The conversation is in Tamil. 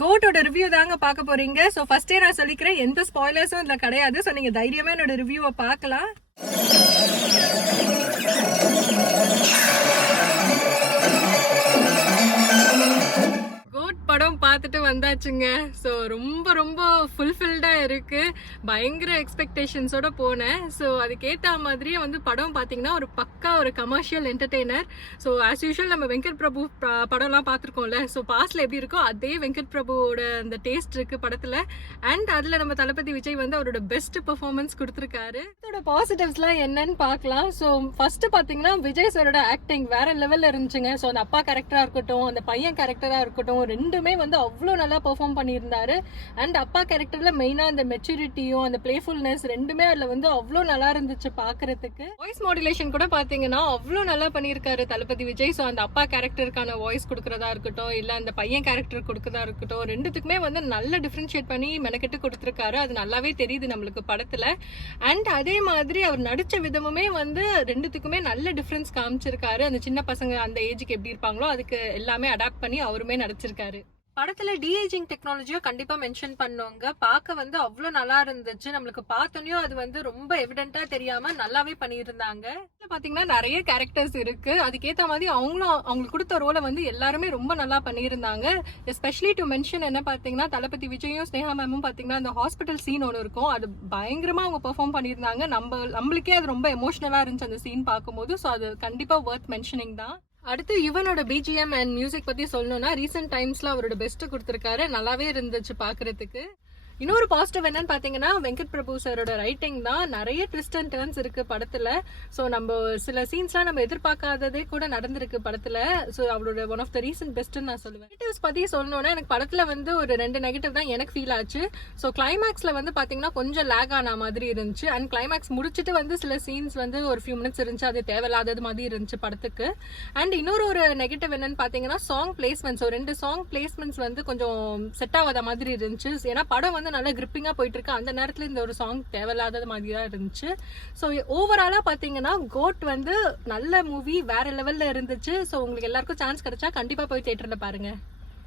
கோட்டோட ரிவ்யூ தாங்க பார்க்க போறீங்க. ஸோ ஃபர்ஸ்டே நான் சொல்லிக்கிறேன், எந்த ஸ்பாய்லர்ஸும் இதுல கிடையாது. ஸோ நீங்க தைரியமா என்னோட ரிவ்யூவை பார்க்கலாம். படம் பார்த்துட்டு வந்தாச்சுங்க. ஸோ ரொம்ப ரொம்ப ஃபுல்ஃபில்டாக இருக்குது. பயங்கர எக்ஸ்பெக்டேஷன்ஸோட போனேன். ஸோ அதுக்கேற்ற மாதிரியே வந்து படம் பார்த்தீங்கன்னா ஒரு பக்கா ஒரு commercial entertainer. So as usual நம்ம வெங்கட் பிரபு படம்லாம் பார்த்துருக்கோம்ல. ஸோ பாஸ்டில் எப்படி இருக்கோ அதே வெங்கட் பிரபுவோட அந்த டேஸ்ட் இருக்குது படத்தில். அண்ட் அதில் நம்ம தளபதி விஜய் வந்து அவரோட பெஸ்ட் பெர்ஃபார்மன்ஸ் கொடுத்துருக்காரு. இதோட பாசிட்டிவ்ஸ்லாம் என்னன்னு பார்க்கலாம். ஸோ ஃபர்ஸ்ட் பார்த்தீங்கன்னா விஜய் சாரோட ஆக்டிங் வேற லெவலில் இருந்துச்சுங்க. ஸோ அந்த அப்பா கேரக்டராக இருக்கட்டும், அந்த பையன் கேரக்டராக இருக்கட்டும், ரெண்டுமே வந்து அவ்வளோ நல்லா பெர்ஃபார்ம் பண்ணியிருந்தாரு. அண்ட் அப்பா கேரக்டர்ல மெயினா அந்த மெச்சூரிட்டியும் அந்த பிளேஃபுல்னஸ் ரெண்டுமே அதுல வந்து அவ்வளோ நல்லா இருந்துச்சு பாக்குறதுக்கு. வாய்ஸ் மாடுலேஷன் கூட பாத்தீங்கன்னா அவ்வளோ நல்லா பண்ணியிருக்காரு தளபதி விஜய். ஸோ அந்த அப்பா கேரக்டருக்கான வாய்ஸ் கொடுக்கறதா இருக்கட்டும், இல்ல அந்த பையன் கேரக்டர் கொடுக்கறதா இருக்கட்டும், ரெண்டுத்துக்குமே வந்து நல்ல டிஃபரன்ஷியேட் பண்ணி மெனக்கெட்டு கொடுத்துருக்காரு. அது நல்லாவே தெரியுது நம்மளுக்கு படத்துல. அண்ட் அதே மாதிரி அவர் நடிச்ச விதமுமே வந்து ரெண்டுத்துக்குமே நல்ல டிஃபரன்ஸ் காமிச்சிருக்காரு. அந்த சின்ன பசங்க அந்த ஏஜுக்கு எப்படி இருப்பாங்களோ அதுக்கு எல்லாமே அடாப்ட் பண்ணி அவருமே நடிச்சிருக்காரு. படத்துல டிஏஜிங் டெக்னாலஜியோ கண்டிப்பா மென்ஷன் பண்ணுவாங்க. பார்க்க வந்து அவ்வளோ நல்லா இருந்துச்சு. நம்மளுக்கு பார்த்தோன்னே அது வந்து ரொம்ப எவிடென்ட்டா தெரியாம நல்லாவே பண்ணியிருந்தாங்க. பாத்தீங்கன்னா நிறைய கேரக்டர்ஸ் இருக்கு. அதுக்கேற்ற மாதிரி அவங்களுக்கு கொடுத்த ரோலை வந்து எல்லாருமே ரொம்ப நல்லா பண்ணியிருந்தாங்க. எஸ்பெஷலி டு மென்ஷன் என்ன பாத்தீங்கன்னா தளபதி விஜயும் ஸ்னேகா மேமும் பாத்தீங்கன்னா அந்த ஹாஸ்பிட்டல் சீன் ஒன்று இருக்கும். அது பயங்கரமா அவங்க பெர்ஃபார்ம் பண்ணியிருந்தாங்க. நம்மளுக்கே அது ரொம்ப எமோஷனலா இருந்துச்சு அந்த சீன் பார்க்கும்போது. ஸோ அது கண்டிப்பா வர்த் மென்ஷனிங் தான். அடுத்து இவனோட பிஜிஎம் அண்ட் மியூசிக் பத்தி சொல்லணும்னா ரீசெண்ட் டைம்ஸ்ல அவரோட பெஸ்ட் கொடுத்திருக்காரு. நல்லாவே இருந்துச்சு பாக்குறதுக்கு. இன்னொரு பாசிட்டிவ் என்னன்னு பாத்தீங்கன்னா வெங்கட் பிரபு சாரோட ரைட்டிங் தான். நிறைய ட்விஸ்ட் அண்ட் டர்ன்ஸ் இருக்கு படத்துல. ஸோ நம்ம சில சீன்ஸ்லாம் நம்ம எதிர்பார்க்காததே கூட நடந்திருக்கு படத்துல. ஸோ அவரோட ஒன் ஆஃப் த ரீசன்ட் பெஸ்ட்னு நான் சொல்லுவேன். நெகட்டிவ்ஸ் பத்தி சொல்லணும்னா எனக்கு படத்துல வந்து ஒரு 2 நெகட்டிவ் தான் எனக்கு ஃபீல் ஆச்சு. ஸோ கிளைமேக்ஸ்ல வந்து பாத்தீங்கன்னா கொஞ்சம் லேக் ஆன மாதிரி இருந்துச்சு. அண்ட் கிளைமேக்ஸ் முடிச்சுட்டு வந்து சில சீன்ஸ் வந்து ஒரு ஃபியூ மினிட்ஸ் இருந்துச்சு. அது தேவையில்லாதது மாதிரி இருந்துச்சு படத்துக்கு. அண்ட் இன்னொரு ஒரு நெகட்டிவ் என்னன்னு பாத்தீங்கன்னா சாங் பிளேஸ்மெண்ட்ஸ். 2 சாங் பிளேஸ்மெண்ட்ஸ் வந்து கொஞ்சம் செட் ஆகாத மாதிரி இருந்துச்சு. ஏன்னா படம் வந்து நல்லா கிரிப்பிங்கா போயிட்டு இருக்கு. அந்த நேரத்துல இந்த ஒரு சாங் தேவையில்லாத மாதிரி தான் இருந்துச்சு. ஸோ ஓவராலா பாத்தீங்கன்னா கோட் வந்து நல்ல மூவி, வேற லெவல்ல இருந்துச்சு. ஸோ உங்களுக்கு எல்லாருக்கும் சான்ஸ் கிடைச்சா கண்டிப்பா போய் தியேட்டர்ல பாருங்க.